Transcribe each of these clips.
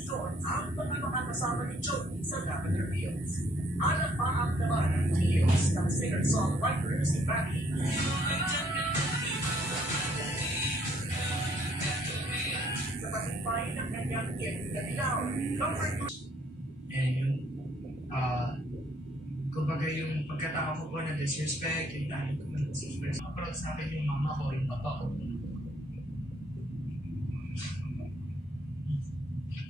desisyon ang mga makakasama ni Jody sa Lavender Fields. Alam pa ang naman ng Fields ng singer-songwriters ni Patty. Sa patimpay ng kanyang Get Down, number 2. And yung, kumbaga yung pagkatao ko po na disrespect, yung dahil ko ng disrespect. Approach sa akin yung mama ko, yung papa ko.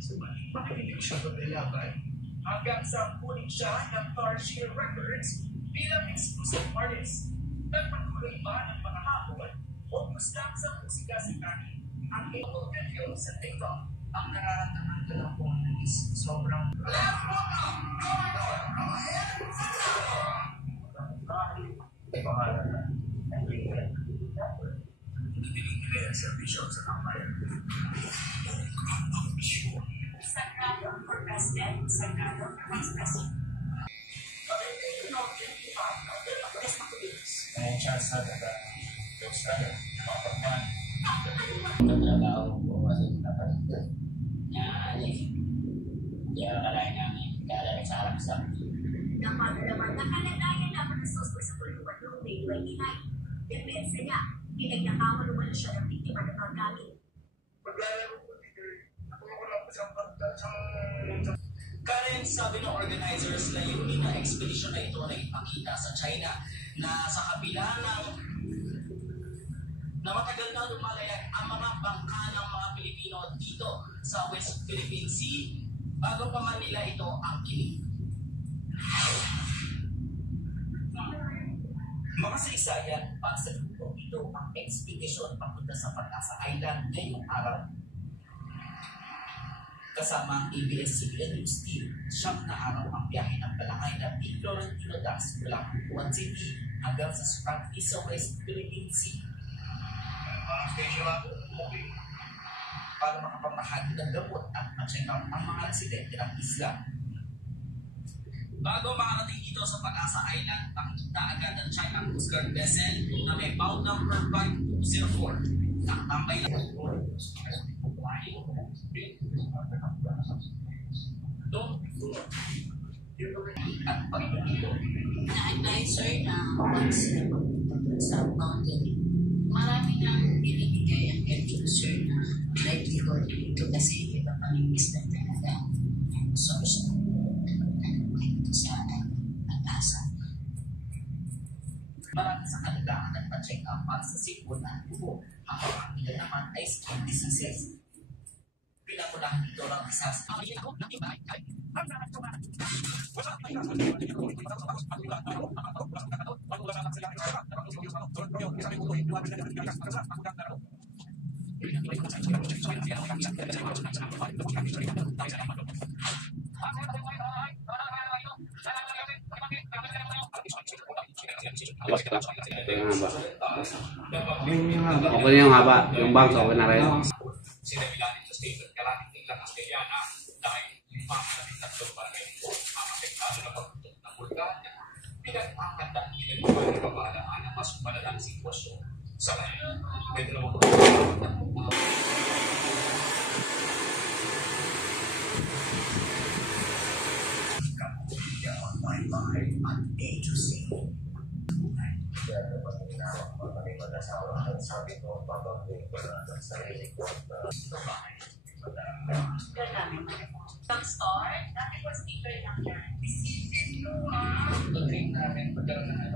So, bakit hindi ko siya paglaban? Hanggang sa kunin siya ng Tarsier Records bilang exclusive artist. Nagpatuloy ba ng mga hapon o gustang sa musika si Patty? Ang ito video sa TikTok. Ang nararamdaman ko lang po is sobrang Ay, pangalan na. Hindi ang servisyo sa kambayan. Sagrado for President, Sagrado for Vice President. May chance na daga. Tapos na, mapagman. Pagkakataon ko kasi dapat kaya kalahin namin kaya sa harap sa Naman na kalagayan naman ng suspect sa puluhan noong May 29. Depensa niya, pinagnakawan naman siya ng biktima ng mga gamit. Maglalaro ko dito. Ako lang sa kanta sa... Karen, sabi ng organizers na yung na expedition na ito na ipakita sa China na sa kabila ng na matagal na lumalayag ang mga bangka ng mga Pilipino dito sa West Philippine Sea bago pa man nila ito ang kilig. Mga saysayat, pagsaluto ito ang expedition papunta sa Pag-asa Island ngayong araw. Kasama ang ABS-CBN News Team, siyam na araw ang biyahe ng balangay na Big Florentino Das mula Butuan City hanggang sa Sukat sa West Philippine Sea. Para makapamahagi ng gamot at ma-check out ang mga residente ng isla. Bago makarating dito sa Pag-asa Island, nakikita agad ang China Coast Guard vessel na may bound number 5204. Nakatambay lang. At pagpapito. Na-advisor na once sila magpupunta sa mountain, marami nang binibigay ang health user na livelihood ito kasi iba pang business talaga ang source dito sa Pag-asa. Marami sa kanila ang nagpa-check up para sa sipon at buho. Ang ilan naman ay skin diseases. Pinamunahan dito ng isa sa Okay yung haba, yung bangs okay na rin. Sinabi natin sa statement, kalating tingnan ang kayana dahil yung mga tatlong barangay ito, ang apektado na pagputok ng bulkan, pinag-angkat at pinag-uwan ng pamahalaan ang mas malalang sitwasyon. Sa ngayon, may dalawang sabi ko, babagay ko na sa sarili ko. Pag-start, dati ko speaker lang yan. Pag-dream namin, pagkaroon na